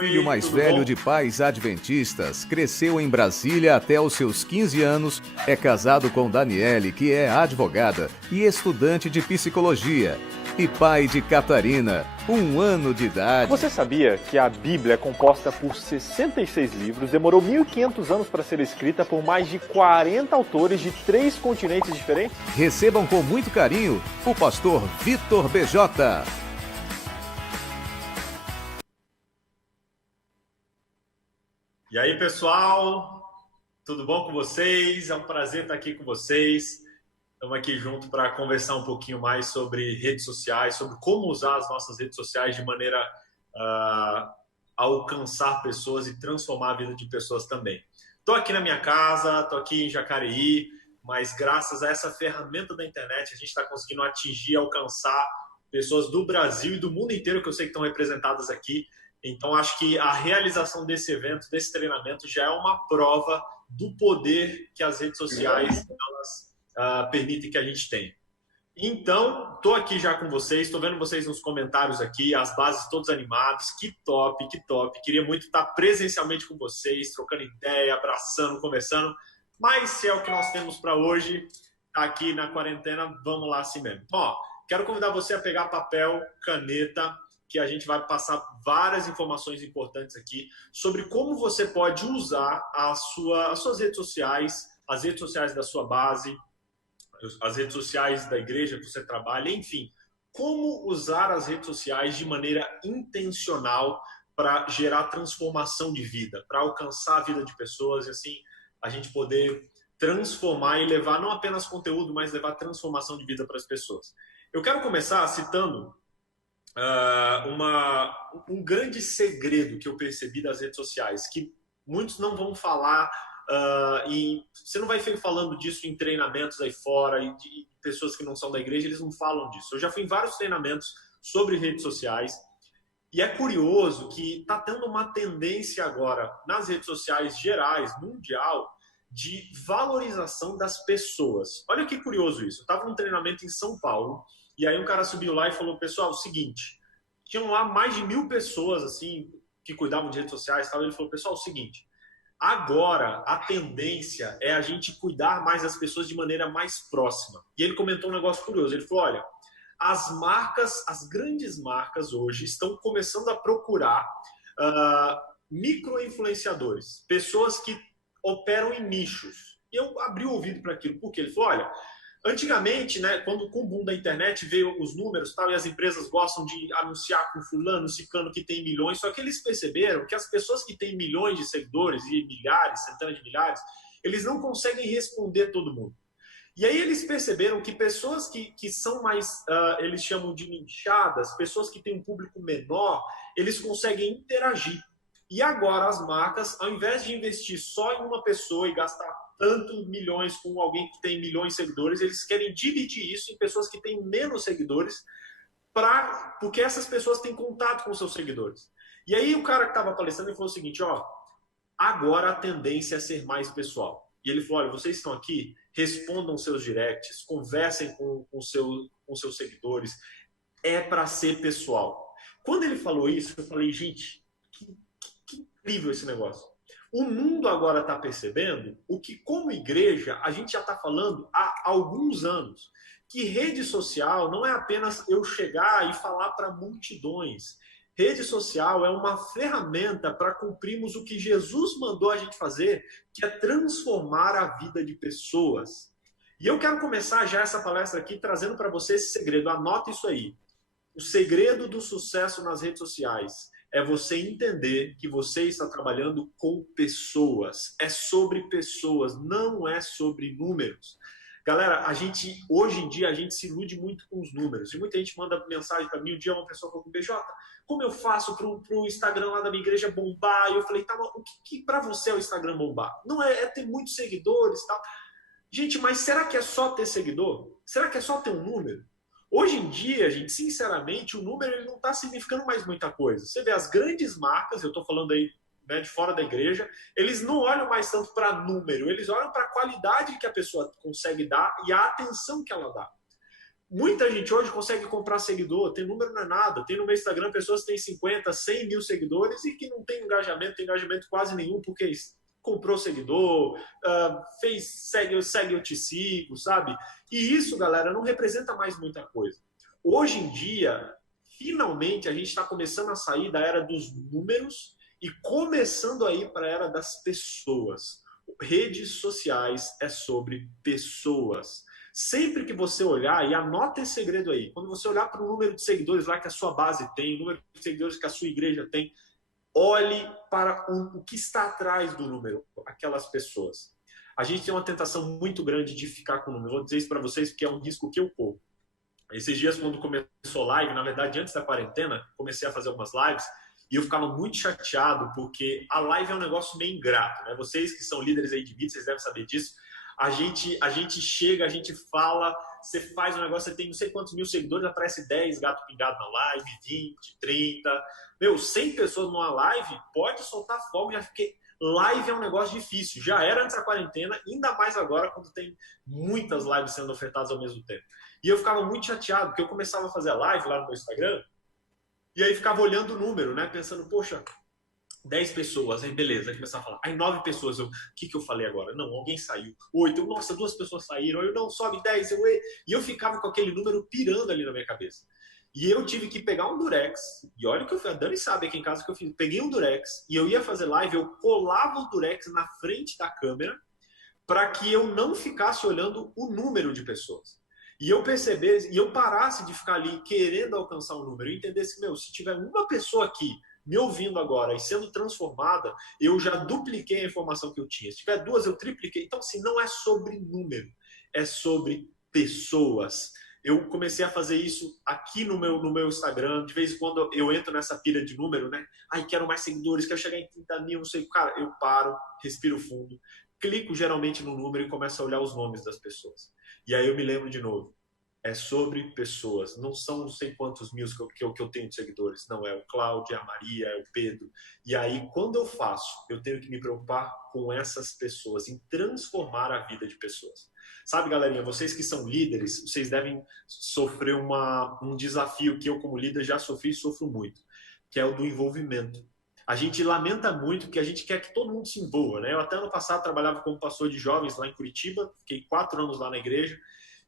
filho mais velho de pais adventistas, cresceu em Brasília até os seus 15 anos, é casado com Daniele, que é advogada e estudante de psicologia, e pai de Catarina, 1 ano de idade. Você sabia que a Bíblia é composta por 66 livros, demorou 1.500 anos para ser escrita por mais de 40 autores de 3 continentes diferentes? Recebam com muito carinho o pastor Vitor BJ. E aí, pessoal, tudo bom com vocês? É um prazer estar aqui com vocês. Estamos aqui junto para conversar um pouquinho mais sobre redes sociais, sobre como usar as nossas redes sociais de maneira a alcançar pessoas e transformar a vida de pessoas também. Estou aqui na minha casa, estou aqui em Jacareí, mas graças a essa ferramenta da internet a gente está conseguindo atingir e alcançar pessoas do Brasil e do mundo inteiro que eu sei que estão representadas aqui. Então, acho que a realização desse evento, desse treinamento, já é uma prova do poder que as redes sociais elas, permitem que a gente tenha. Então, estou aqui já com vocês, estou vendo vocês nos comentários aqui, as bases todos animados, que top, que top. Queria muito estar presencialmente com vocês, trocando ideia, abraçando, conversando, mas se é o que nós temos para hoje, tá aqui na quarentena, vamos lá assim mesmo. Ó, quero convidar você a pegar papel, caneta, que a gente vai passar várias informações importantes aqui sobre como você pode usar as suas redes sociais, as redes sociais da sua base, as redes sociais da igreja que você trabalha, enfim, como usar as redes sociais de maneira intencional para gerar transformação de vida, para alcançar a vida de pessoas e assim a gente poder transformar e levar não apenas conteúdo, mas levar transformação de vida para as pessoas. Eu quero começar citando um grande segredo que eu percebi das redes sociais, que muitos não vão falar, você não vai ver falando disso em treinamentos aí fora, e de pessoas que não são da igreja, eles não falam disso. Eu já fui em vários treinamentos sobre redes sociais, e é curioso que está tendo uma tendência agora, nas redes sociais gerais, mundial, de valorização das pessoas. Olha que curioso isso. Eu estava num treinamento em São Paulo, e aí um cara subiu lá e falou, pessoal, o seguinte, tinham lá mais de 1.000 pessoas assim que cuidavam de redes sociais e tal. Ele falou, pessoal, o seguinte, agora a tendência é a gente cuidar mais das pessoas de maneira mais próxima. E ele comentou um negócio curioso, ele falou, olha, as grandes marcas hoje estão começando a procurar micro-influenciadores, pessoas que operam em nichos. E eu abri o ouvido para aquilo, porque ele falou, olha, antigamente, né, quando com o boom da internet veio os números tal, e as empresas gostam de anunciar com fulano, ciclano que tem milhões, só que eles perceberam que as pessoas que têm milhões de seguidores e milhares, centenas de milhares, eles não conseguem responder todo mundo. E aí eles perceberam que pessoas que são mais, eles chamam de nichadas, pessoas que têm um público menor, eles conseguem interagir. E agora as marcas, ao invés de investir só em uma pessoa e gastar tantos milhões com alguém que tem milhões de seguidores, eles querem dividir isso em pessoas que têm menos seguidores, porque essas pessoas têm contato com seus seguidores. E aí o cara que estava palestrando falou o seguinte, ó, agora a tendência é ser mais pessoal. E ele falou, olha, vocês estão aqui, respondam seus directs, conversem com seus seguidores, é para ser pessoal. Quando ele falou isso, eu falei, gente, que incrível esse negócio. O mundo agora está percebendo o que, como igreja, a gente já está falando há alguns anos, que rede social não é apenas eu chegar e falar para multidões. Rede social é uma ferramenta para cumprirmos o que Jesus mandou a gente fazer, que é transformar a vida de pessoas. E eu quero começar já essa palestra aqui trazendo para você esse segredo. Anota isso aí. O segredo do sucesso nas redes sociais é você entender que você está trabalhando com pessoas. É sobre pessoas, não é sobre números. Galera, hoje em dia, a gente se ilude muito com os números. E muita gente manda mensagem para mim. Um dia uma pessoa falou, BJ, como eu faço para o Instagram lá da minha igreja bombar? E eu falei, tá, mas o que para você é o Instagram bombar? Não é ter muitos seguidores e tal. Gente, mas será que é só ter seguidor? Será que é só ter um número? Hoje em dia, gente, sinceramente, o número ele não está significando mais muita coisa. Você vê as grandes marcas, eu estou falando aí, né, de fora da igreja, eles não olham mais tanto para número, eles olham para a qualidade que a pessoa consegue dar e a atenção que ela dá. Muita gente hoje consegue comprar seguidor, tem número não é nada. Tem no meu Instagram pessoas que têm 50, 100 mil seguidores e que não tem engajamento quase nenhum, porque comprou seguidor, segue eu te sigo, sabe? E isso, galera, não representa mais muita coisa. Hoje em dia, finalmente, a gente está começando a sair da era dos números e começando a ir para a era das pessoas. Redes sociais é sobre pessoas. Sempre que você olhar, e anota esse segredo aí, quando você olhar para o número de seguidores lá que a sua base tem, o número de seguidores que a sua igreja tem, olhe para o que está atrás do número, aquelas pessoas. A gente tem uma tentação muito grande de ficar com o número. Vou dizer isso para vocês porque é um risco que eu corro. Esses dias, quando começou live, na verdade, antes da quarentena, comecei a fazer algumas lives e eu ficava muito chateado porque a live é um negócio meio ingrato, né? Vocês que são líderes aí de vídeo, vocês devem saber disso. A gente chega, a gente fala, você faz um negócio, você tem não sei quantos mil seguidores, aparece 10 gato pingado na live, 20, 30. 100 pessoas numa live, pode soltar fogo, já fiquei... Live é um negócio difícil. Já era antes da quarentena, ainda mais agora, quando tem muitas lives sendo ofertadas ao mesmo tempo. E eu ficava muito chateado, porque eu começava a fazer a live lá no meu Instagram, e aí ficava olhando o número, né? Pensando, poxa, 10 pessoas, aí beleza, aí começava a falar. Aí 9 pessoas, o que eu falei agora? Não, alguém saiu. 8, nossa, 2 pessoas saíram. Eu não, sobe 10, e eu ficava com aquele número pirando ali na minha cabeça. E eu tive que pegar um durex, e olha o que eu fiz, a Dani sabe aqui em casa que eu fiz. Peguei um durex, e eu ia fazer live, eu colava o durex na frente da câmera, para que eu não ficasse olhando o número de pessoas. E eu percebesse, e eu parasse de ficar ali querendo alcançar um número, e entendesse, se tiver uma pessoa aqui me ouvindo agora e sendo transformada, eu já dupliquei a informação que eu tinha. Se tiver 2, eu tripliquei. Então, assim, não é sobre número, é sobre pessoas. Eu comecei a fazer isso aqui no meu Instagram. De vez em quando eu entro nessa pilha de número, né? Ai, quero mais seguidores, quero chegar em 30 mil, não sei. Cara, eu paro, respiro fundo, clico geralmente no número e começo a olhar os nomes das pessoas. E aí eu me lembro de novo. É sobre pessoas. Não são não sei quantos mil que eu tenho de seguidores. Não, é o Cláudio, é a Maria, é o Pedro. E aí, quando eu faço, eu tenho que me preocupar com essas pessoas, em transformar a vida de pessoas. Sabe, galerinha, vocês que são líderes, vocês devem sofrer um desafio que eu, como líder, já sofri e sofro muito, que é o do envolvimento. A gente lamenta muito porque a gente quer que todo mundo se envolva, né? Eu até ano passado trabalhava como pastor de jovens lá em Curitiba, fiquei 4 anos lá na igreja,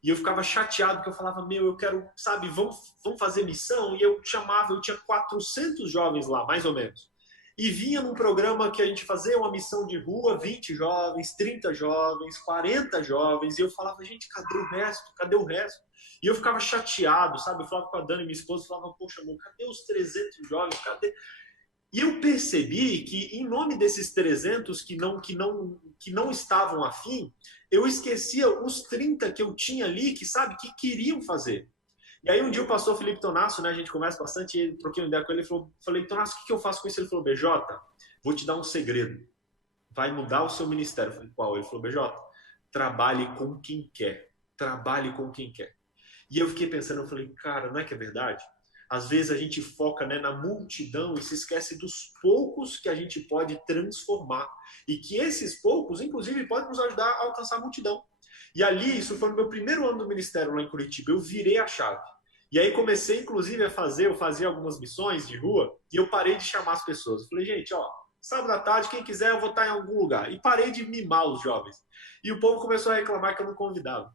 e eu ficava chateado porque eu falava, eu quero, sabe, vamos fazer missão, e eu tinha 400 jovens lá, mais ou menos. E vinha num programa que a gente fazia uma missão de rua, 20 jovens, 30 jovens, 40 jovens, e eu falava, gente, cadê o resto? Cadê o resto? E eu ficava chateado, sabe? Eu falava com a Dani, minha esposa, falava, poxa, amor, cadê os 300 jovens? Cadê? E eu percebi que, em nome desses 300 que não estavam afim, eu esquecia os 30 que eu tinha ali, que, sabe, que queriam fazer. E aí um dia o pastor Felipe Tonasso, né, a gente conversa bastante, e ele troquei uma ideia com ele, falei, Tonasso, o que eu faço com isso? Ele falou, BJ, vou te dar um segredo. Vai mudar o seu ministério. Eu falei, qual? Ele falou, BJ, trabalhe com quem quer. Trabalhe com quem quer. E eu fiquei pensando, eu falei, cara, não é que é verdade? Às vezes a gente foca, né, na multidão e se esquece dos poucos que a gente pode transformar. E que esses poucos, inclusive, podem nos ajudar a alcançar a multidão. E ali, isso foi no meu primeiro ano do ministério lá em Curitiba, eu virei a chave. E aí comecei, inclusive, eu fazia algumas missões de rua e eu parei de chamar as pessoas. Eu falei, gente, sábado à tarde, quem quiser, eu vou estar em algum lugar. E parei de mimar os jovens. E o povo começou a reclamar que eu não convidava.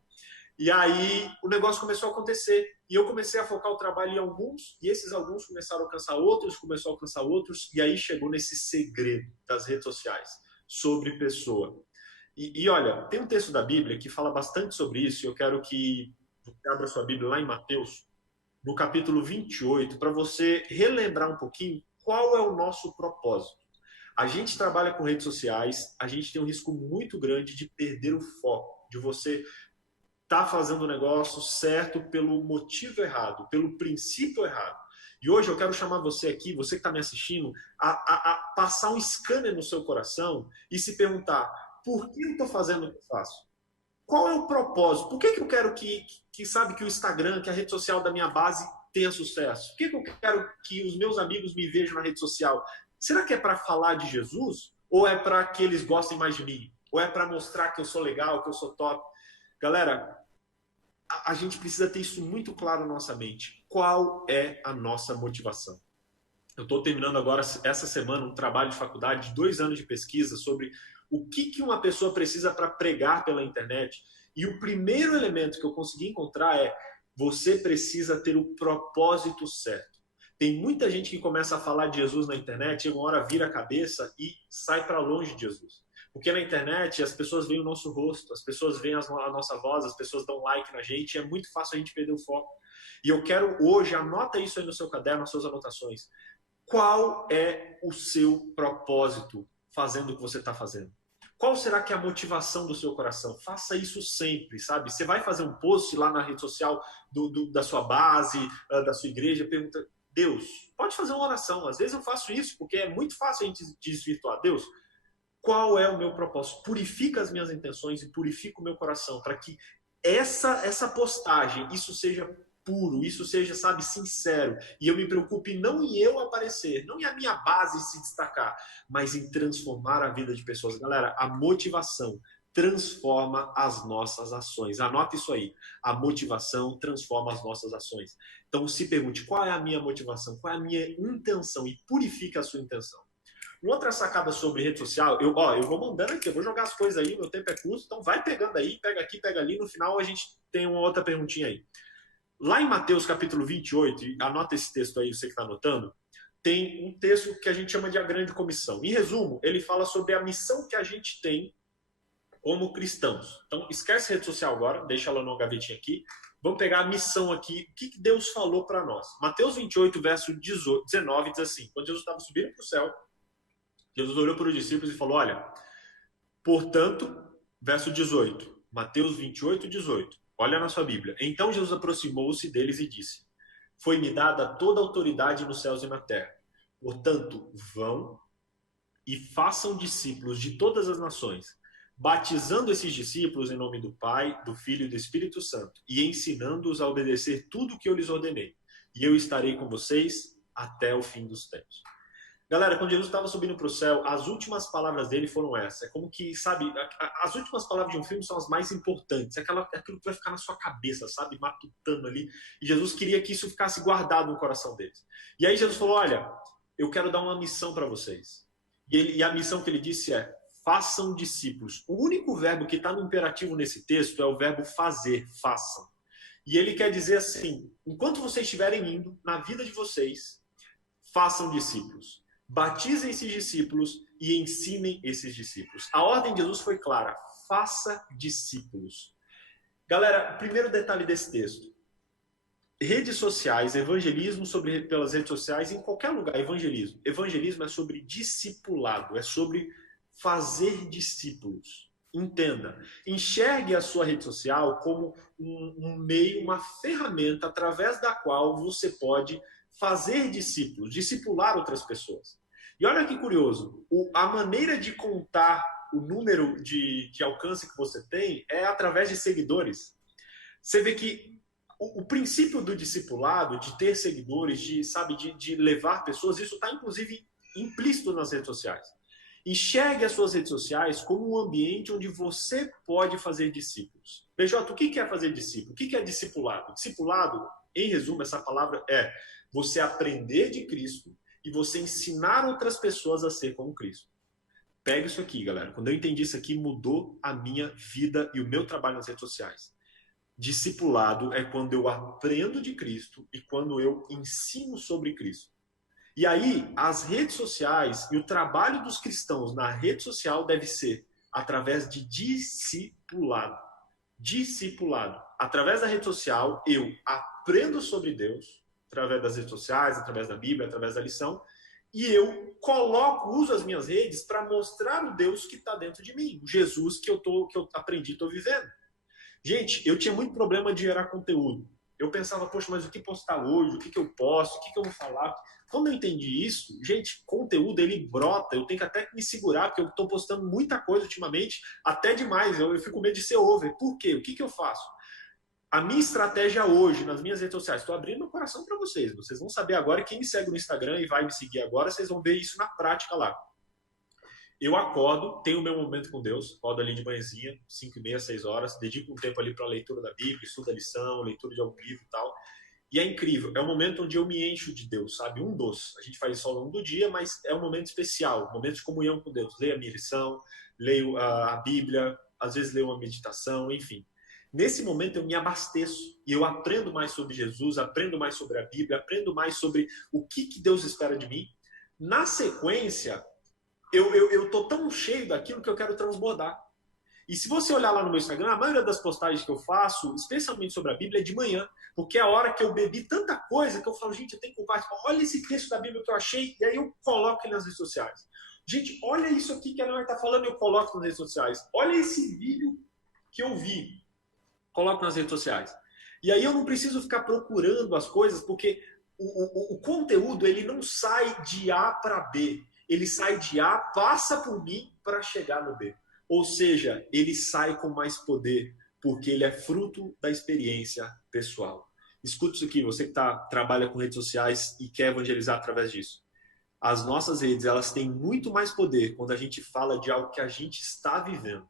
E aí o negócio começou a acontecer. E eu comecei a focar o trabalho em alguns, e esses alguns começaram a alcançar outros, começou a alcançar outros, e aí chegou nesse segredo das redes sociais, sobre pessoa. E olha, tem um texto da Bíblia que fala bastante sobre isso, e eu quero que você abra sua Bíblia lá em Mateus, no capítulo 28, para você relembrar um pouquinho qual é o nosso propósito. A gente trabalha com redes sociais, a gente tem um risco muito grande de perder o foco, de você estar fazendo o negócio certo pelo motivo errado, pelo princípio errado. E hoje eu quero chamar você aqui, você que está me assistindo, a passar um scanner no seu coração e se perguntar, por que eu estou fazendo o que eu faço? Qual é o propósito? Por que eu quero que o Instagram, que a rede social da minha base tenha sucesso? Por que eu quero que os meus amigos me vejam na rede social? Será que é para falar de Jesus? Ou é para que eles gostem mais de mim? Ou é para mostrar que eu sou legal, que eu sou top? Galera, a gente precisa ter isso muito claro na nossa mente. Qual é a nossa motivação? Eu estou terminando agora, essa semana, um trabalho de faculdade de 2 anos de pesquisa sobre o que uma pessoa precisa para pregar pela internet. E o primeiro elemento que eu consegui encontrar é: você precisa ter o propósito certo. Tem muita gente que começa a falar de Jesus na internet e uma hora vira a cabeça e sai para longe de Jesus. Porque na internet as pessoas veem o nosso rosto, as pessoas veem a nossa voz, as pessoas dão like na gente, e é muito fácil a gente perder o foco. E eu quero hoje, anota isso aí no seu caderno, nas suas anotações. Qual é o seu propósito fazendo o que você está fazendo? Qual será que é a motivação do seu coração? Faça isso sempre, sabe? Você vai fazer um post lá na rede social da sua base, da sua igreja, pergunta: Deus, pode fazer uma oração. Às vezes eu faço isso porque é muito fácil a gente desvirtuar. Deus, qual é o meu propósito? Purifica as minhas intenções e purifica o meu coração para que essa postagem, isso seja puro, isso seja, sabe, sincero. E eu me preocupe não em eu aparecer, não em a minha base se destacar, mas em transformar a vida de pessoas. Galera, a motivação transforma as nossas ações. Anota isso aí. A motivação transforma as nossas ações. Então se pergunte: qual é a minha motivação? Qual é a minha intenção? E purifica a sua intenção. Uma outra sacada sobre rede social, eu vou mandando aqui, eu vou jogar as coisas aí, meu tempo é curto, então vai pegando aí, pega aqui, pega ali, no final a gente tem uma outra perguntinha aí. Lá em Mateus capítulo 28, anota esse texto aí, você que está anotando, tem um texto que a gente chama de a grande comissão. Em resumo, ele fala sobre a missão que a gente tem como cristãos. Então, esquece rede social agora, deixa ela numa gavetinha aqui. Vamos pegar a missão aqui, o que Deus falou para nós. Mateus 28, verso 19, diz assim: quando Jesus estava subindo para o céu, Jesus olhou para os discípulos e falou: olha, portanto, verso 18, Mateus 28, 18, olha na sua Bíblia. Então Jesus aproximou-se deles e disse: foi-me dada toda a autoridade nos céus e na terra. Portanto, vão e façam discípulos de todas as nações, batizando esses discípulos em nome do Pai, do Filho e do Espírito Santo, e ensinando-os a obedecer tudo o que eu lhes ordenei. E eu estarei com vocês até o fim dos tempos. Galera, quando Jesus estava subindo para o céu, as últimas palavras dele foram essas. É como que, sabe, as últimas palavras de um filme são as mais importantes. É aquilo que vai ficar na sua cabeça, sabe, matutando ali. E Jesus queria que isso ficasse guardado no coração deles. E aí Jesus falou: olha, eu quero dar uma missão para vocês. E a missão que ele disse é: façam discípulos. O único verbo que está no imperativo nesse texto é o verbo fazer, façam. E ele quer dizer assim: enquanto vocês estiverem indo na vida de vocês, façam discípulos. Batizem esses discípulos e ensinem esses discípulos. A ordem de Jesus foi clara: faça discípulos. Galera, primeiro detalhe desse texto: redes sociais, evangelismo pelas redes sociais, em qualquer lugar, evangelismo. Evangelismo é sobre discipulado, é sobre fazer discípulos. Entenda, enxergue a sua rede social como um meio, uma ferramenta através da qual você pode fazer discípulos, discipular outras pessoas. E olha que curioso, a maneira de contar o número de alcance que você tem é através de seguidores. Você vê que o princípio do discipulado, de ter seguidores, de levar pessoas, isso está inclusive implícito nas redes sociais. Enxergue as suas redes sociais como um ambiente onde você pode fazer discípulos. PJ, o que é fazer discípulo? O que é discipulado? Discipulado, em resumo, essa palavra é você aprender de Cristo e você ensinar outras pessoas a ser como Cristo. Pega isso aqui, galera. Quando eu entendi isso aqui, mudou a minha vida e o meu trabalho nas redes sociais. Discipulado é quando eu aprendo de Cristo e quando eu ensino sobre Cristo. E aí, as redes sociais e o trabalho dos cristãos na rede social deve ser através de discipulado. Discipulado. Através da rede social, eu aprendo sobre Deus, através das redes sociais, através da Bíblia, através da lição, e eu uso as minhas redes para mostrar o Deus que está dentro de mim, o Jesus que eu aprendi e estou vivendo. Gente, eu tinha muito problema de gerar conteúdo. Eu pensava: poxa, mas o que postar hoje? O que eu posto? O que eu vou falar? Quando eu entendi isso, gente, conteúdo ele brota. Eu tenho que até me segurar, porque eu estou postando muita coisa ultimamente, até demais. Eu fico com medo de ser over. Por quê? O que eu faço? A minha estratégia hoje, nas minhas redes sociais, estou abrindo meu coração para vocês. Vocês vão saber agora, quem me segue no Instagram e vai me seguir agora, vocês vão ver isso na prática lá. Eu acordo, tenho o meu momento com Deus, acordo ali de manhãzinha, 5h30, 6 horas, dedico um tempo ali para a leitura da Bíblia, estudo a lição, leitura de algum livro e tal. E é incrível, é um momento onde eu me encho de Deus, sabe? Um dos. A gente faz isso ao longo do dia, mas é um momento especial, um momento de comunhão com Deus. Leio a minha lição, leio a Bíblia, às vezes leio uma meditação, enfim. Nesse momento eu me abasteço e eu aprendo mais sobre Jesus, aprendo mais sobre a Bíblia, aprendo mais sobre o que Deus espera de mim. Na sequência, eu tô tão cheio daquilo que eu quero transbordar. E se você olhar lá no meu Instagram, a maioria das postagens que eu faço, especialmente sobre a Bíblia, é de manhã, porque é a hora que eu bebi tanta coisa que eu falo, gente, eu tenho que compartilhar. Olha esse texto da Bíblia que eu achei, e aí eu coloco ele nas redes sociais. Gente, olha isso aqui que a Ana está falando, eu coloco nas redes sociais. Olha esse vídeo que eu vi, coloco nas redes sociais. E aí eu não preciso ficar procurando as coisas, porque o conteúdo ele não sai de A para B. Ele sai de A, passa por mim para chegar no B. Ou seja, ele sai com mais poder, porque ele é fruto da experiência pessoal. Escuta isso aqui, você que trabalha com redes sociais e quer evangelizar através disso. As nossas redes, elas têm muito mais poder quando a gente fala de algo que a gente está vivendo.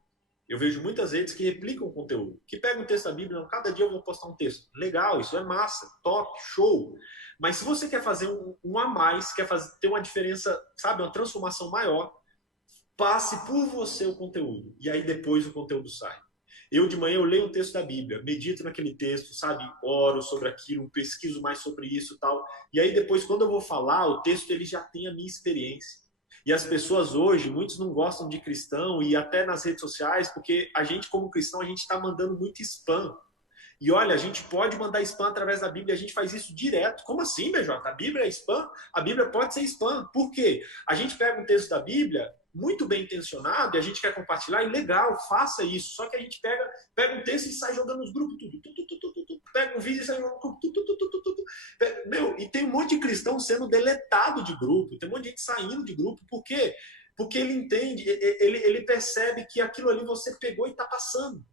Eu vejo muitas redes que replicam conteúdo, que pegam um texto da Bíblia, cada dia eu vou postar um texto. Legal, isso é massa, top, show. Mas se você quer fazer um a mais, quer ter uma diferença, sabe, uma transformação maior, passe por você o conteúdo. E aí depois o conteúdo sai. Eu de manhã eu leio um texto da Bíblia, medito naquele texto, sabe, oro sobre aquilo, pesquiso mais sobre isso e tal. E aí depois quando eu vou falar, o texto ele já tem a minha experiência. E as pessoas hoje, muitos não gostam de cristão e até nas redes sociais, porque a gente como cristão, a gente está mandando muito spam. E olha, a gente pode mandar spam através da Bíblia, a gente faz isso direto. Como assim, BJ? A Bíblia é spam? A Bíblia pode ser spam. Por quê? A gente pega um texto da Bíblia, muito bem intencionado, e a gente quer compartilhar, e legal, faça isso. Só que a gente pega um texto e sai jogando nos grupos tudo. Pega um vídeo e sai jogando no grupo. Meu, e tem um monte de cristão sendo deletado de grupo, tem um monte de gente saindo de grupo. Por quê? Porque ele entende, ele percebe que aquilo ali você pegou e está passando.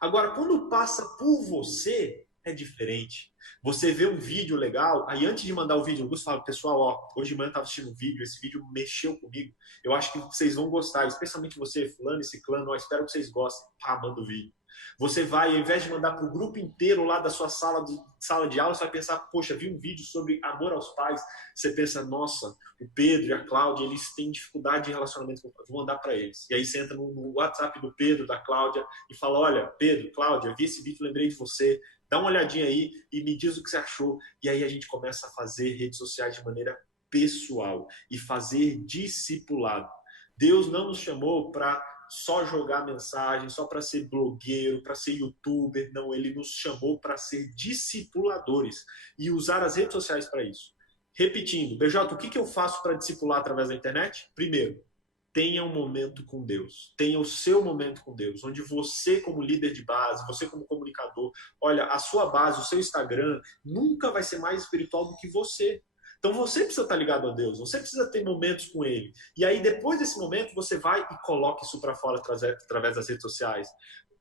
Agora, quando passa por você, é diferente. Você vê um vídeo legal, aí antes de mandar o vídeo, o Augusto fala, pessoal, ó, hoje de manhã eu estava assistindo um vídeo, esse vídeo mexeu comigo, eu acho que vocês vão gostar, especialmente você, fulano e ciclano, eu espero que vocês gostem. Pá, manda o vídeo. Você vai, ao invés de mandar para o grupo inteiro lá da sua sala de aula, você vai pensar, poxa, vi um vídeo sobre amor aos pais. Você pensa, nossa, o Pedro e a Cláudia, eles têm dificuldade de relacionamento com o pai, vou mandar para eles. E aí você entra no WhatsApp do Pedro, da Cláudia, e fala, olha, Pedro, Cláudia, vi esse vídeo, lembrei de você, dá uma olhadinha aí e me diz o que você achou. E aí a gente começa a fazer redes sociais de maneira pessoal e fazer discipulado. Deus não nos chamou para só jogar mensagem, só para ser blogueiro, para ser youtuber. Não, ele nos chamou para ser discipuladores e usar as redes sociais para isso. Repetindo, BJ, o que eu faço para discipular através da internet? Primeiro, tenha um momento com Deus. Tenha o seu momento com Deus, onde você, como líder de base, você como comunicador, olha, a sua base, o seu Instagram, nunca vai ser mais espiritual do que você. Então você precisa estar ligado a Deus, você precisa ter momentos com Ele. E aí depois desse momento você vai e coloca isso para fora através das redes sociais.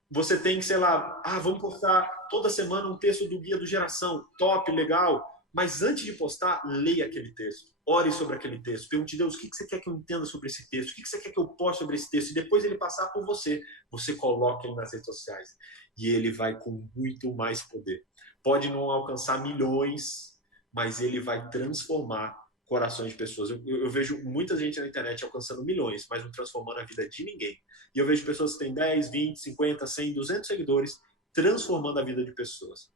Você tem que, sei lá, vamos postar toda semana um texto do Guia do Geração, top, legal. Mas antes de postar, leia aquele texto. Ore sobre aquele texto. Pergunte a Deus, o que você quer que eu entenda sobre esse texto? O que você quer que eu poste sobre esse texto? E depois ele passar por você. Você coloca ele nas redes sociais. E ele vai com muito mais poder. Pode não alcançar milhões, mas ele vai transformar corações de pessoas. Eu vejo muita gente na internet alcançando milhões, mas não transformando a vida de ninguém. E eu vejo pessoas que têm 10, 20, 50, 100, 200 seguidores transformando a vida de pessoas.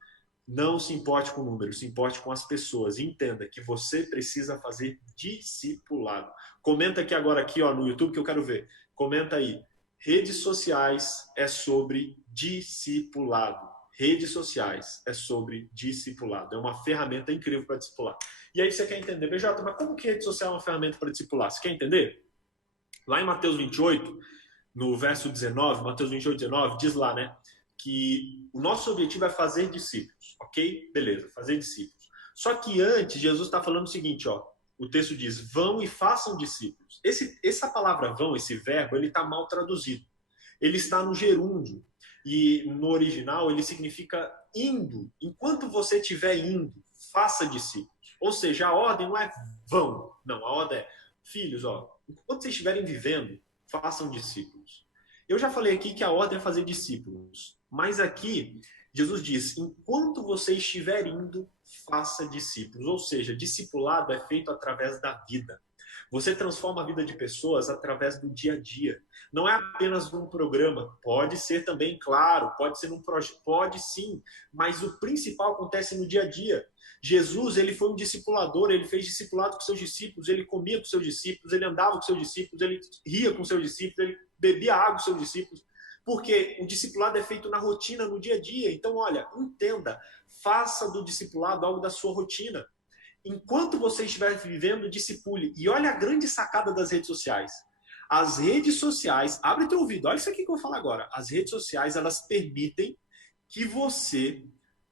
Não se importe com números, se importe com as pessoas. Entenda que você precisa fazer discipulado. Comenta aqui agora aqui, ó, no YouTube que eu quero ver. Comenta aí. Redes sociais é sobre discipulado. Redes sociais é sobre discipulado. É uma ferramenta incrível para discipular. E aí você quer entender, BJ, mas como que rede social é uma ferramenta para discipular? Você quer entender? Lá em Mateus 28, no verso 19, Mateus 28, 19, diz lá, né? Que o nosso objetivo é fazer discípulos, ok? Beleza, fazer discípulos. Só que antes, Jesus está falando o seguinte, ó. O texto diz, vão e façam discípulos. Essa palavra vão, esse verbo, ele está mal traduzido. Ele está no gerúndio. E no original ele significa indo. Enquanto você estiver indo, faça discípulos. Ou seja, a ordem não é vão. Não, a ordem é, filhos, ó, enquanto vocês estiverem vivendo, façam discípulos. Eu já falei aqui que a ordem é fazer discípulos, mas aqui Jesus diz, enquanto você estiver indo, faça discípulos. Ou seja, discipulado é feito através da vida. Você transforma a vida de pessoas através do dia a dia. Não é apenas um programa. Pode ser também, claro, pode ser um projeto, pode sim, mas o principal acontece no dia a dia. Jesus, ele foi um discipulador, ele fez discipulado com seus discípulos, ele comia com seus discípulos, ele andava com seus discípulos, ele ria com seus discípulos, ele bebia água com seus discípulos, porque o discipulado é feito na rotina, no dia a dia. Então, olha, entenda, faça do discipulado algo da sua rotina. Enquanto você estiver vivendo, discipule. E olha a grande sacada das redes sociais. As redes sociais, abre teu ouvido, olha isso aqui que eu vou falar agora. As redes sociais, elas permitem que você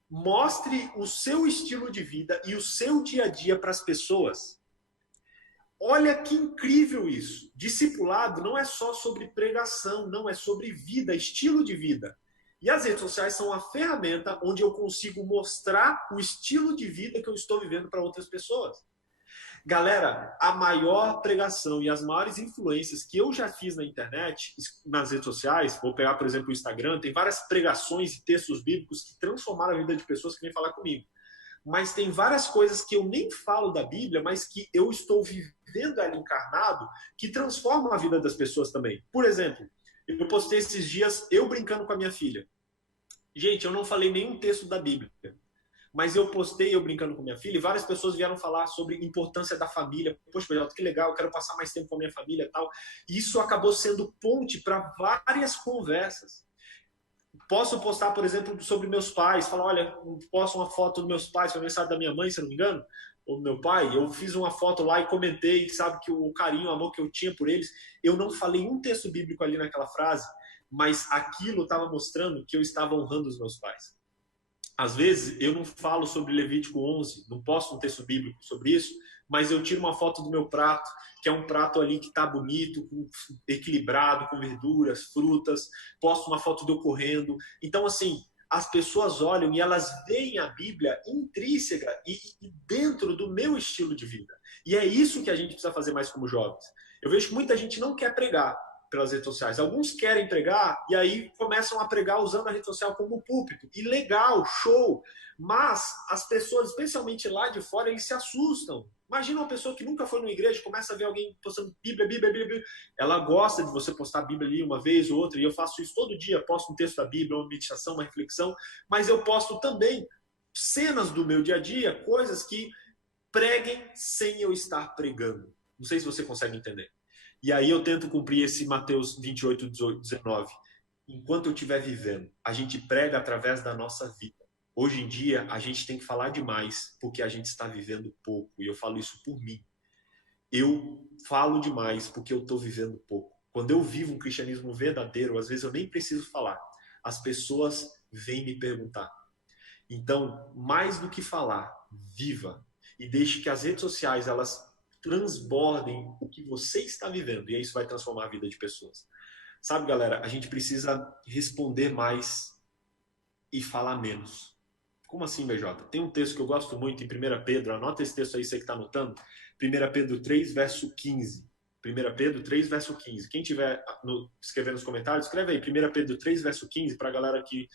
mostre o seu estilo de vida e o seu dia a dia para as pessoas. Olha que incrível isso. Discipulado não é só sobre pregação, não, é sobre vida, estilo de vida. E as redes sociais são a ferramenta onde eu consigo mostrar o estilo de vida que eu estou vivendo para outras pessoas. Galera, a maior pregação e as maiores influências que eu já fiz na internet, nas redes sociais, vou pegar, por exemplo, o Instagram, tem várias pregações e textos bíblicos que transformaram a vida de pessoas que vêm falar comigo. Mas tem várias coisas que eu nem falo da Bíblia, mas que eu estou vivendo ela encarnado, que transformam a vida das pessoas também. Por exemplo, eu postei esses dias eu brincando com a minha filha. Gente, eu não falei nenhum texto da Bíblia, mas eu postei eu brincando com minha filha e várias pessoas vieram falar sobre a importância da família. Poxa, que legal, eu quero passar mais tempo com a minha família e tal. E isso acabou sendo ponte para várias conversas. Posso postar, por exemplo, sobre meus pais, falar, olha, posto uma foto dos meus pais, foi aniversário da minha mãe, se eu não me engano, ou do meu pai, eu fiz uma foto lá e comentei, sabe, que o carinho, o amor que eu tinha por eles, eu não falei um texto bíblico ali naquela frase, mas aquilo estava mostrando que eu estava honrando os meus pais. Às vezes, eu não falo sobre Levítico 11, não posto um texto bíblico sobre isso, mas eu tiro uma foto do meu prato, que é um prato ali que está bonito, equilibrado, com verduras, frutas, posto uma foto de eu correndo. Então, assim, as pessoas olham e elas veem a Bíblia intrínseca e dentro do meu estilo de vida. E é isso que a gente precisa fazer mais como jovens. Eu vejo que muita gente não quer pregar pelas redes sociais. Alguns querem pregar e aí começam a pregar usando a rede social como púlpito. E legal, show! Mas as pessoas, especialmente lá de fora, eles se assustam. Imagina uma pessoa que nunca foi numa igreja, começa a ver alguém postando Bíblia. Ela gosta de você postar a Bíblia ali uma vez ou outra, e eu faço isso todo dia. Posto um texto da Bíblia, uma meditação, uma reflexão, mas eu posto também cenas do meu dia a dia, coisas que preguem sem eu estar pregando. Não sei se você consegue entender. E aí eu tento cumprir esse Mateus 28, 19. Enquanto eu estiver vivendo, a gente prega através da nossa vida. Hoje em dia, a gente tem que falar demais, porque a gente está vivendo pouco. E eu falo isso por mim. Eu falo demais, porque eu estou vivendo pouco. Quando eu vivo um cristianismo verdadeiro, às vezes eu nem preciso falar. As pessoas vêm me perguntar. Então, mais do que falar, viva. E deixe que as redes sociais, elas transbordem o que você está vivendo. E isso vai transformar a vida de pessoas. Sabe, galera, a gente precisa responder mais e falar menos. Como assim, BJ? Tem um texto que eu gosto muito em 1 Pedro. Anota esse texto aí, você que está anotando. 1 Pedro 3, verso 15. 1 Pedro 3, verso 15. Quem tiver escrevendo nos comentários, escreve aí. 1 Pedro 3, verso 15, para a galera que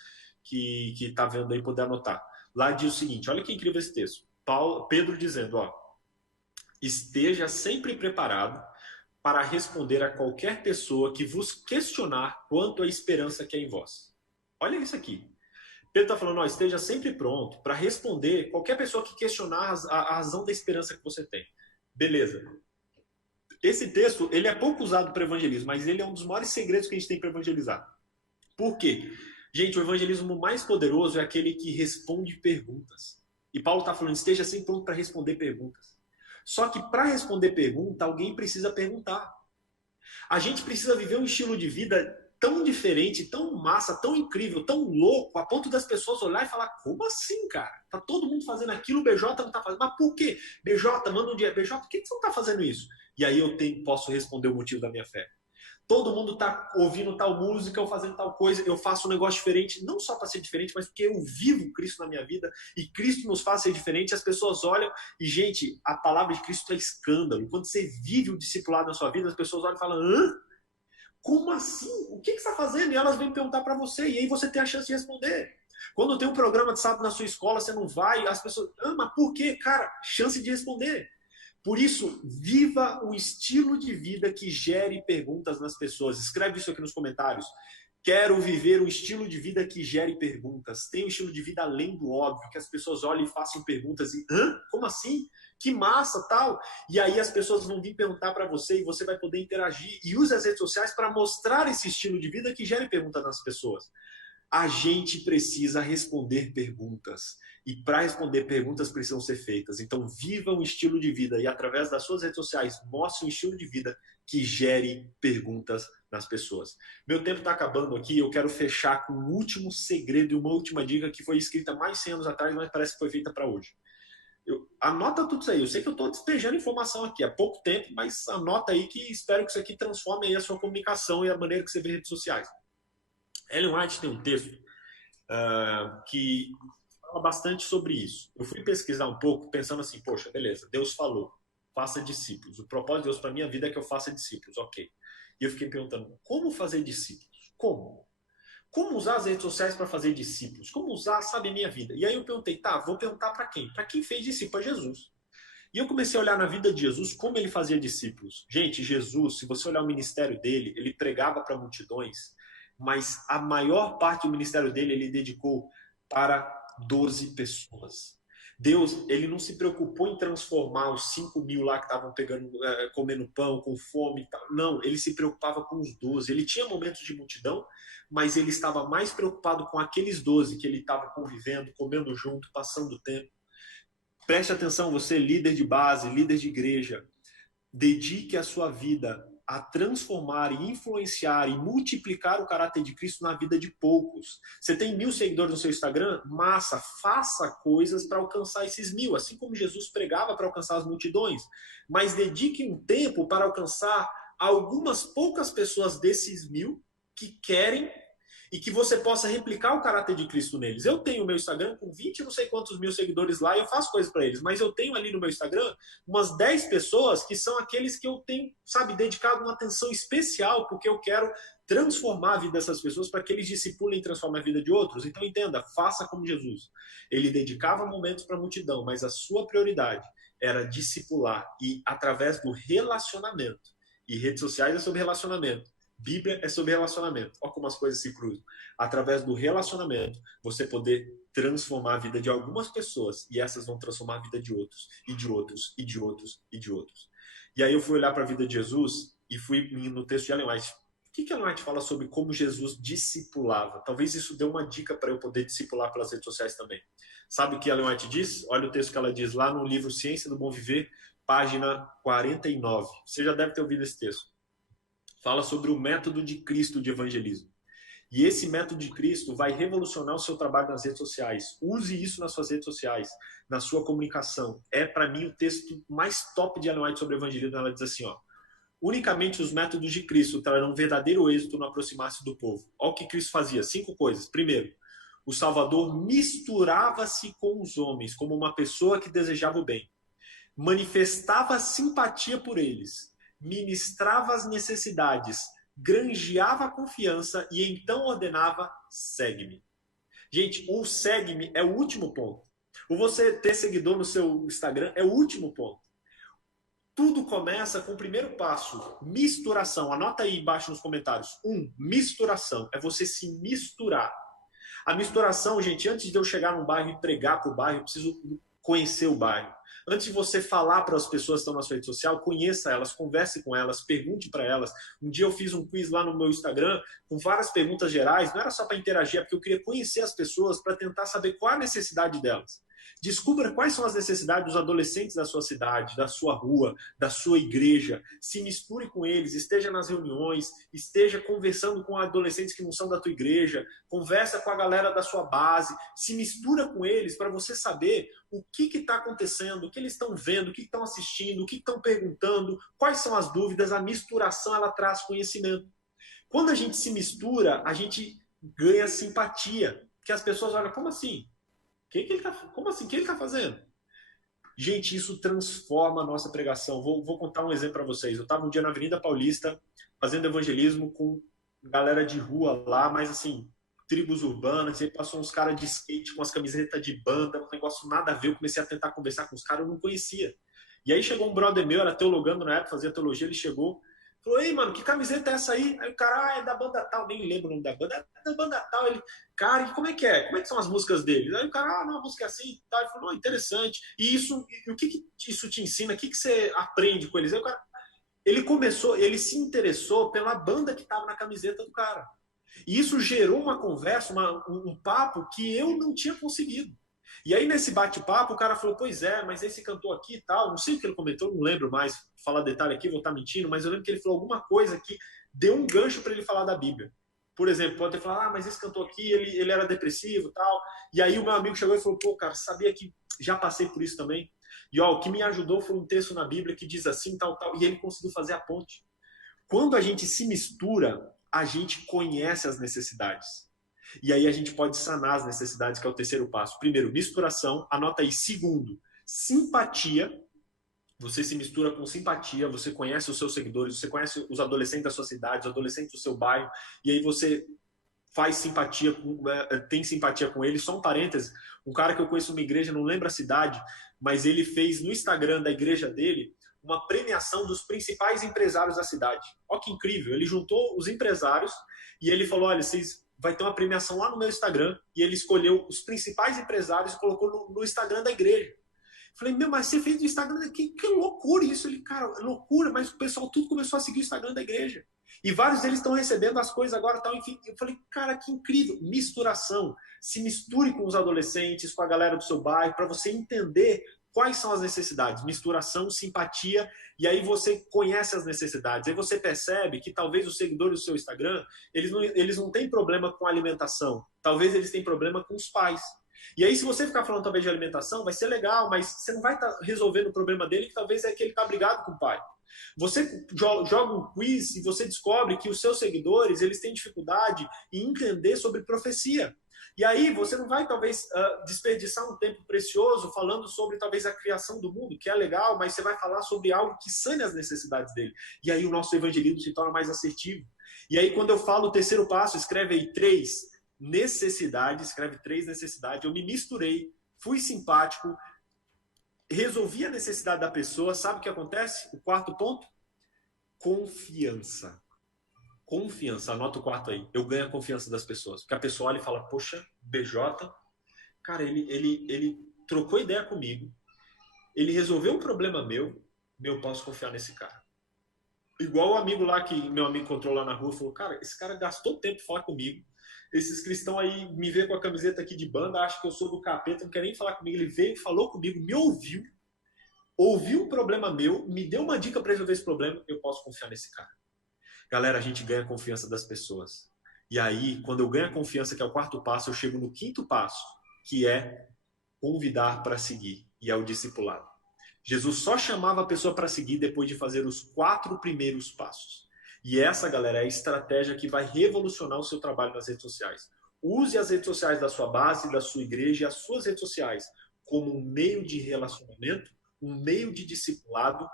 está vendo aí poder anotar. Lá diz o seguinte, olha que incrível esse texto. Pedro dizendo, ó, esteja sempre preparado para responder a qualquer pessoa que vos questionar quanto à esperança que é em vós. Olha isso aqui. Pedro está falando, ó, esteja sempre pronto para responder qualquer pessoa que questionar a razão da esperança que você tem. Beleza. Esse texto, ele é pouco usado para evangelismo, mas ele é um dos maiores segredos que a gente tem para evangelizar. Por quê? Gente, o evangelismo mais poderoso é aquele que responde perguntas. E Paulo está falando, esteja sempre pronto para responder perguntas. Só que para responder pergunta, alguém precisa perguntar. A gente precisa viver um estilo de vida tão diferente, tão massa, tão incrível, tão louco, a ponto das pessoas olhar e falar, como assim, cara? Tá todo mundo fazendo aquilo, o BJ não tá fazendo. Mas por quê? BJ, manda um dia, BJ, por que você não tá fazendo isso? E aí eu posso responder o motivo da minha fé. Todo mundo tá ouvindo tal música ou fazendo tal coisa, eu faço um negócio diferente, não só para ser diferente, mas porque eu vivo Cristo na minha vida e Cristo nos faz ser diferente, as pessoas olham e, gente, a palavra de Cristo é escândalo. Quando você vive o discipulado na sua vida, as pessoas olham e falam, hã? como assim? O que você está fazendo? E elas vêm perguntar para você, e aí você tem a chance de responder. Quando tem um programa de sábado na sua escola, você não vai, as pessoas, mas por quê? Cara, chance de responder. Por isso, viva um estilo de vida que gere perguntas nas pessoas. Escreve isso aqui nos comentários. Quero viver um estilo de vida que gere perguntas. Tenha um estilo de vida além do óbvio, que as pessoas olhem e façam perguntas e, como assim? Que massa, tal. E aí as pessoas vão vir perguntar para você e você vai poder interagir. E use as redes sociais para mostrar esse estilo de vida que gere perguntas nas pessoas. A gente precisa responder perguntas. E para responder perguntas precisam ser feitas. Então, viva um estilo de vida e, através das suas redes sociais, mostre um estilo de vida que gere perguntas nas pessoas. Meu tempo está acabando aqui. Eu quero fechar com um último segredo e uma última dica que foi escrita mais de 100 anos atrás, mas parece que foi feita para hoje. Anota tudo isso aí. Eu sei que eu estou despejando informação aqui há pouco tempo, mas anota aí que espero que isso aqui transforme aí a sua comunicação e a maneira que você vê redes sociais. Ellen White tem um texto que fala bastante sobre isso. Eu fui pesquisar um pouco, pensando assim, poxa, beleza, Deus falou, faça discípulos. O propósito de Deus para a minha vida é que eu faça discípulos, ok. E eu fiquei perguntando, como fazer discípulos? Como? Como usar as redes sociais para fazer discípulos? Como usar, sabe, a minha vida? E aí eu perguntei, tá, vou perguntar para quem? Para quem fez discípulo? A Jesus. E eu comecei a olhar na vida de Jesus como ele fazia discípulos. Gente, Jesus, se você olhar o ministério dele, ele pregava para multidões, mas a maior parte do ministério dele ele dedicou para 12 pessoas. Deus, ele não se preocupou em transformar os 5.000 lá que estavam comendo pão, com fome e tal. Não, ele se preocupava com os 12. Ele tinha momentos de multidão, mas ele estava mais preocupado com aqueles 12 que ele estava convivendo, comendo junto, passando tempo. Preste atenção, você líder de base, líder de igreja, dedique a sua vida a transformar e influenciar e multiplicar o caráter de Cristo na vida de poucos. Você tem 1.000 seguidores no seu Instagram? Massa, faça coisas para alcançar esses 1.000, assim como Jesus pregava para alcançar as multidões. Mas dedique um tempo para alcançar algumas poucas pessoas desses 1.000 que querem e que você possa replicar o caráter de Cristo neles. Eu tenho o meu Instagram com 20 não sei quantos mil seguidores lá e eu faço coisas para eles, mas eu tenho ali no meu Instagram umas 10 pessoas que são aqueles que eu tenho, sabe, dedicado uma atenção especial porque eu quero transformar a vida dessas pessoas para que eles discipulem e transformem a vida de outros. Então entenda, faça como Jesus. Ele dedicava momentos para a multidão, mas a sua prioridade era discipular e através do relacionamento. E redes sociais é sobre relacionamento. Bíblia é sobre relacionamento. Olha como as coisas se cruzam. Através do relacionamento, você poder transformar a vida de algumas pessoas e essas vão transformar a vida de outros, e de outros, e de outros, e de outros. E aí eu fui olhar para a vida de Jesus e fui no texto de Ellen White. O que Ellen White fala sobre como Jesus discipulava? Talvez isso dê uma dica para eu poder discipular pelas redes sociais também. Sabe o que Ellen White diz? Olha o texto que ela diz lá no livro Ciência do Bom Viver, página 49. Você já deve ter ouvido esse texto. Fala sobre o método de Cristo de evangelismo. E esse método de Cristo vai revolucionar o seu trabalho nas redes sociais. Use isso nas suas redes sociais, na sua comunicação. É, para mim, o texto mais top de Ellen White sobre evangelismo. Ela diz assim, ó, unicamente os métodos de Cristo trarão verdadeiro êxito no aproximar-se do povo. Olha o que Cristo fazia. 5 coisas. Primeiro, o Salvador misturava-se com os homens como uma pessoa que desejava o bem. Manifestava simpatia por eles. Ministrava as necessidades, granjeava a confiança e então ordenava, segue-me. Gente, o segue-me é o último ponto. O você ter seguidor no seu Instagram é o último ponto. Tudo começa com o primeiro passo, misturação. Anota aí embaixo nos comentários. 1, misturação. É você se misturar. A misturação, gente, antes de eu chegar num bairro e pregar para o bairro, eu preciso conhecer o bairro. Antes de você falar para as pessoas que estão na sua rede social, conheça elas, converse com elas, pergunte para elas. Um dia eu fiz um quiz lá no meu Instagram com várias perguntas gerais, não era só para interagir, é porque eu queria conhecer as pessoas para tentar saber qual a necessidade delas. Descubra quais são as necessidades dos adolescentes da sua cidade, da sua rua, da sua igreja. Se misture com eles, esteja nas reuniões, esteja conversando com adolescentes que não são da tua igreja, conversa com a galera da sua base, se mistura com eles para você saber o que está acontecendo, o que eles estão vendo, o que estão assistindo, o que estão perguntando, quais são as dúvidas. A misturação ela traz conhecimento. Quando a gente se mistura, a gente ganha simpatia, que as pessoas olham, como assim? Como assim? O que ele está fazendo? Gente, isso transforma a nossa pregação. Vou contar um exemplo para vocês. Eu estava um dia na Avenida Paulista, fazendo evangelismo com galera de rua lá, mas assim, tribos urbanas, e aí passou uns caras de skate com as camisetas de banda, um negócio nada a ver, eu comecei a tentar conversar com os caras, eu não conhecia. E aí chegou um brother meu, era teologando na época, fazia teologia, ele chegou, falou, ei, mano, que camiseta é essa aí? Aí o cara, é da banda tal, nem lembro o nome da banda, é da banda tal. Ele, cara, e como é que é? Como é que são as músicas dele? Aí o cara, não, a música é assim e tal. Ele falou, não, interessante. E isso, o que isso te ensina? O que você aprende com eles? Aí o cara, ele se interessou pela banda que estava na camiseta do cara. E isso gerou uma conversa, um papo que eu não tinha conseguido. E aí, nesse bate-papo, o cara falou, pois é, mas esse cantor aqui e tal, não sei o que ele comentou, não lembro mais, falar detalhe aqui, vou estar mentindo, mas eu lembro que ele falou alguma coisa que deu um gancho para ele falar da Bíblia. Por exemplo, pode ter falado, mas esse cantor aqui, ele era depressivo e tal. E aí o meu amigo chegou e falou, pô, cara, sabia que já passei por isso também? E ó, o que me ajudou foi um texto na Bíblia que diz assim, tal, tal. E ele conseguiu fazer a ponte. Quando a gente se mistura, a gente conhece as necessidades. E aí a gente pode sanar as necessidades, que é o terceiro passo. Primeiro, misturação. Anota aí. Segundo, simpatia. Você se mistura com simpatia, você conhece os seus seguidores, você conhece os adolescentes da sua cidade, os adolescentes do seu bairro, e aí você faz simpatia, tem simpatia com eles. Só um parêntese, um cara que eu conheço numa igreja, não lembro a cidade, mas ele fez no Instagram da igreja dele uma premiação dos principais empresários da cidade. Olha que incrível, ele juntou os empresários e ele falou, olha, vocês vai ter uma premiação lá no meu Instagram, e ele escolheu os principais empresários e colocou no Instagram da igreja. Falei, meu, mas você fez o Instagram, que loucura isso. Ele, cara, loucura, mas o pessoal tudo começou a seguir o Instagram da igreja. E vários deles estão recebendo as coisas agora, tal, enfim. Eu falei, cara, que incrível. Misturação. Se misture com os adolescentes, com a galera do seu bairro, para você entender quais são as necessidades. Misturação, simpatia, e aí você conhece as necessidades. Aí você percebe que talvez os seguidores do seu Instagram, eles não têm problema com a alimentação. Talvez eles tenham problema com os pais. E aí, se você ficar falando talvez de alimentação, vai ser legal, mas você não vai estar resolvendo o problema dele, que talvez é que ele está brigado com o pai. Você joga um quiz e você descobre que os seus seguidores, eles têm dificuldade em entender sobre profecia. E aí, você não vai talvez desperdiçar um tempo precioso falando sobre talvez a criação do mundo, que é legal, mas você vai falar sobre algo que sane as necessidades dele. E aí o nosso evangelismo se torna mais assertivo. E aí, quando eu falo o terceiro passo, escreve aí 3 necessidades, escreve 3 necessidades, eu me misturei, fui simpático, resolvi a necessidade da pessoa, sabe o que acontece? O quarto ponto? Confiança. Confiança, anota o quarto aí. Eu ganho a confiança das pessoas. Porque a pessoa olha e fala, poxa, BJ, cara, ele trocou ideia comigo, ele resolveu um problema meu, posso confiar nesse cara. Igual o amigo lá que meu amigo encontrou lá na rua, falou, cara, esse cara gastou tempo falar comigo, esses cristãos aí me vê com a camiseta aqui de banda, acham que eu sou do capeta, não quer nem falar comigo. Ele veio, falou comigo, me ouviu um problema meu, me deu uma dica para resolver esse problema, eu posso confiar nesse cara. Galera, a gente ganha a confiança das pessoas. E aí, quando eu ganho a confiança, que é o quarto passo, eu chego no quinto passo, que é convidar para seguir, e é o discipulado. Jesus só chamava a pessoa para seguir depois de fazer os 4 primeiros passos. E essa, galera, é a estratégia que vai revolucionar o seu trabalho nas redes sociais. Use as redes sociais da sua base, da sua igreja e as suas redes sociais como um meio de relacionamento, um meio de discipulado,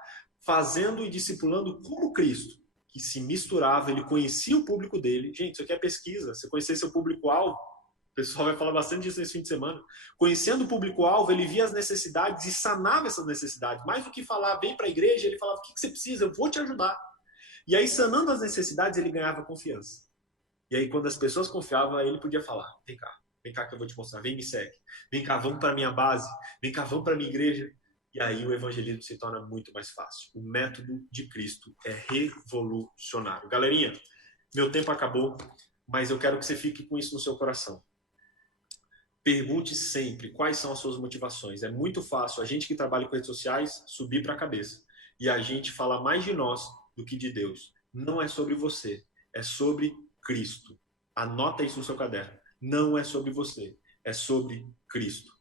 fazendo e discipulando como Cristo, que se misturava, ele conhecia o público dele. Gente, isso aqui é pesquisa. Você conhecer seu público-alvo, o pessoal vai falar bastante disso nesse fim de semana. Conhecendo o público-alvo, ele via as necessidades e sanava essas necessidades. Mais do que falar, vem para a igreja, ele falava, o que você precisa? Eu vou te ajudar. E aí, sanando as necessidades, ele ganhava confiança. E aí, quando as pessoas confiavam, ele podia falar, vem cá que eu vou te mostrar, vem me segue. Vem cá, vamos para a minha base. Vem cá, vamos para a minha igreja. E aí o evangelismo se torna muito mais fácil. O método de Cristo é revolucionário. Galerinha, meu tempo acabou, mas eu quero que você fique com isso no seu coração. Pergunte sempre quais são as suas motivações. É muito fácil a gente que trabalha com redes sociais subir para a cabeça e a gente falar mais de nós do que de Deus. Não é sobre você, é sobre Cristo. Anota isso no seu caderno. Não é sobre você, é sobre Cristo.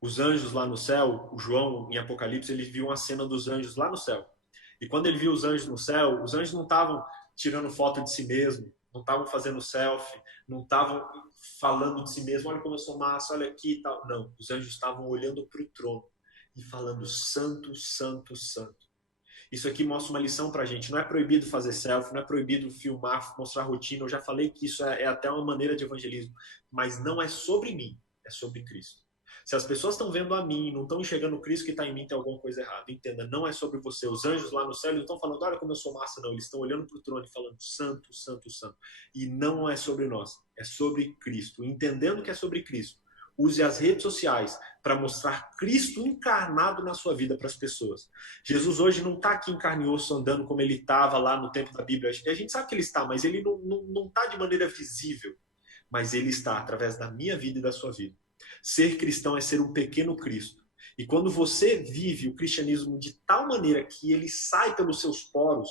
Os anjos lá no céu, o João, em Apocalipse, ele viu uma cena dos anjos lá no céu. E quando ele viu os anjos no céu, os anjos não estavam tirando foto de si mesmo, não estavam fazendo selfie, não estavam falando de si mesmo, olha como eu sou massa, olha aqui e tal. Não, os anjos estavam olhando para o trono e falando, santo, santo, santo. Isso aqui mostra uma lição pra gente. Não é proibido fazer selfie, não é proibido filmar, mostrar rotina. Eu já falei que isso é até uma maneira de evangelismo. Mas não é sobre mim, é sobre Cristo. Se as pessoas estão vendo a mim e não estão enxergando Cristo que está em mim, tem alguma coisa errada. Entenda, não é sobre você. Os anjos lá no céu não estão falando, olha como eu sou massa, não. Eles estão olhando para o trono e falando, santo, santo, santo. E não é sobre nós, é sobre Cristo. Entendendo que é sobre Cristo, use as redes sociais para mostrar Cristo encarnado na sua vida para as pessoas. Jesus hoje não está aqui em carne e osso andando como ele estava lá no tempo da Bíblia. A gente sabe que ele está, mas ele não está de maneira visível. Mas ele está através da minha vida e da sua vida. Ser cristão é ser um pequeno Cristo. E quando você vive o cristianismo de tal maneira que ele sai pelos seus poros,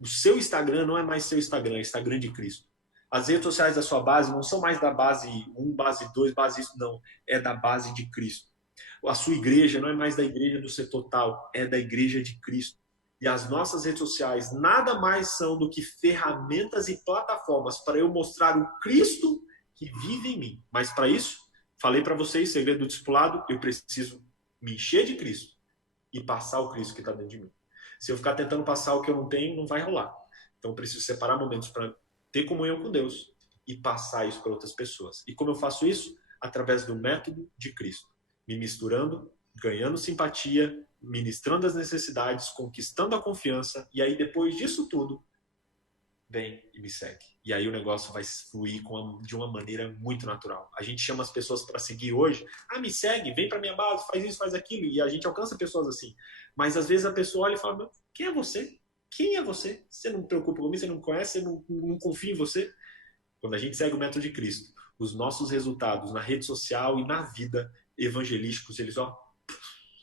o seu Instagram não é mais seu Instagram, é Instagram de Cristo. As redes sociais da sua base não são mais da base 1, base 2, base isso, não. É da base de Cristo. A sua igreja não é mais da igreja do setor tal, é da igreja de Cristo. E as nossas redes sociais nada mais são do que ferramentas e plataformas para eu mostrar o Cristo que vive em mim. Mas para isso, falei para vocês, segredo do discipulado, eu preciso me encher de Cristo e passar o Cristo que está dentro de mim. Se eu ficar tentando passar o que eu não tenho, não vai rolar. Então eu preciso separar momentos para ter comunhão com Deus e passar isso para outras pessoas. E como eu faço isso? Através do método de Cristo. Me misturando, ganhando simpatia, ministrando as necessidades, conquistando a confiança. E aí depois disso tudo, vem e me segue. E aí o negócio vai fluir de uma maneira muito natural. A gente chama as pessoas para seguir hoje. Ah, me segue, vem para minha base, faz isso, faz aquilo. E a gente alcança pessoas assim. Mas às vezes a pessoa olha e fala, quem é você? Quem é você? Você não se preocupa comigo, você não conhece, você não confia em você? Quando a gente segue o método de Cristo, os nossos resultados na rede social e na vida evangelísticos, eles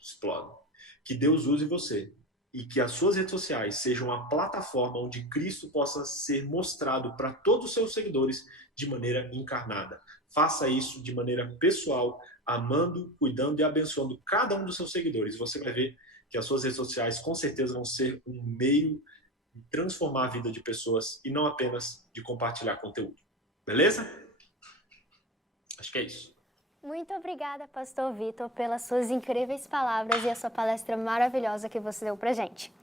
explodem. Que Deus use você e que as suas redes sociais sejam a plataforma onde Cristo possa ser mostrado para todos os seus seguidores de maneira encarnada. Faça isso de maneira pessoal, amando, cuidando e abençoando cada um dos seus seguidores. Você vai ver que as suas redes sociais com certeza vão ser um meio de transformar a vida de pessoas e não apenas de compartilhar conteúdo. Beleza? Acho que é isso. Muito obrigada, Pastor Vitor, pelas suas incríveis palavras e a sua palestra maravilhosa que você deu pra gente.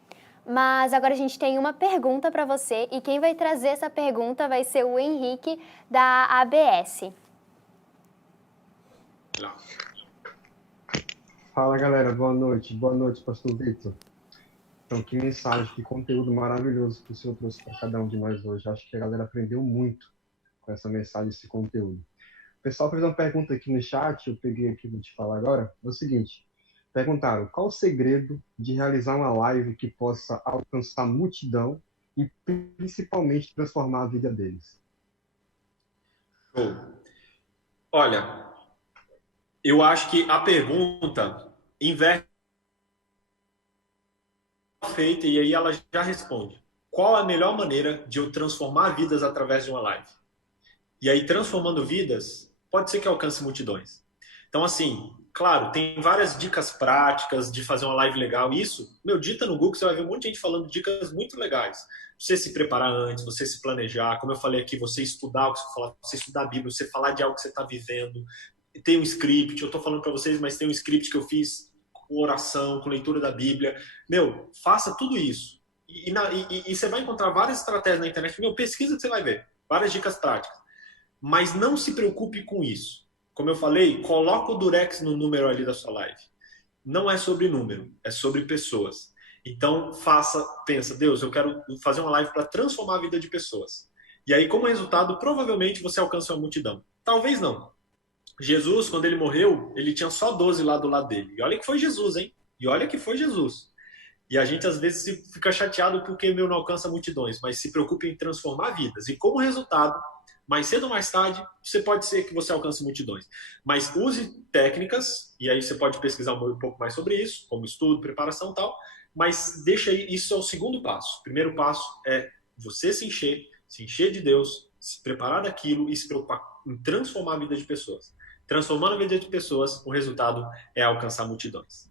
Mas agora a gente tem uma pergunta para você e quem vai trazer essa pergunta vai ser o Henrique da ABS. Fala, galera, boa noite, Pastor Vitor. Então, que mensagem, que conteúdo maravilhoso que o senhor trouxe para cada um de nós hoje. Acho que a galera aprendeu muito com essa mensagem, esse conteúdo. O pessoal fez uma pergunta aqui no chat, eu peguei aqui, vou te falar agora. É o seguinte, perguntaram, qual o segredo de realizar uma live que possa alcançar multidão e principalmente transformar a vida deles? Show. Olha, eu acho que a pergunta inverte feita e aí ela já responde. Qual a melhor maneira de eu transformar vidas através de uma live? E aí, transformando vidas, pode ser que alcance multidões. Então, assim, claro, tem várias dicas práticas de fazer uma live legal. Isso, digita no Google, você vai ver um monte de gente falando dicas muito legais. Você se preparar antes, você se planejar, como eu falei aqui, você estudar o que você falar, você estudar a Bíblia, você falar de algo que você está vivendo. Tem um script, eu estou falando para vocês, mas tem um script que eu fiz com oração, com leitura da Bíblia. Faça tudo isso. E você vai encontrar várias estratégias na internet. Pesquisa que você vai ver. Várias dicas práticas. Mas não se preocupe com isso. Como eu falei, coloca o Durex no número ali da sua live. Não é sobre número, é sobre pessoas. Então, pensa, Deus, eu quero fazer uma live para transformar a vida de pessoas. E aí, como resultado, provavelmente você alcança uma multidão. Talvez não. Jesus, quando ele morreu, ele tinha só 12 lá do lado dele. E olha que foi Jesus, hein? E olha que foi Jesus. E a gente, às vezes, fica chateado porque não alcança multidões, mas se preocupe em transformar vidas. E como resultado, mais cedo ou mais tarde, pode ser que você alcance multidões. Mas use técnicas, e aí você pode pesquisar um pouco mais sobre isso, como estudo, preparação e tal, mas deixa aí, isso é o segundo passo. O primeiro passo é você se encher de Deus, se preparar daquilo e se preocupar em transformar a vida de pessoas. Transformando a vida de pessoas, o resultado é alcançar multidões.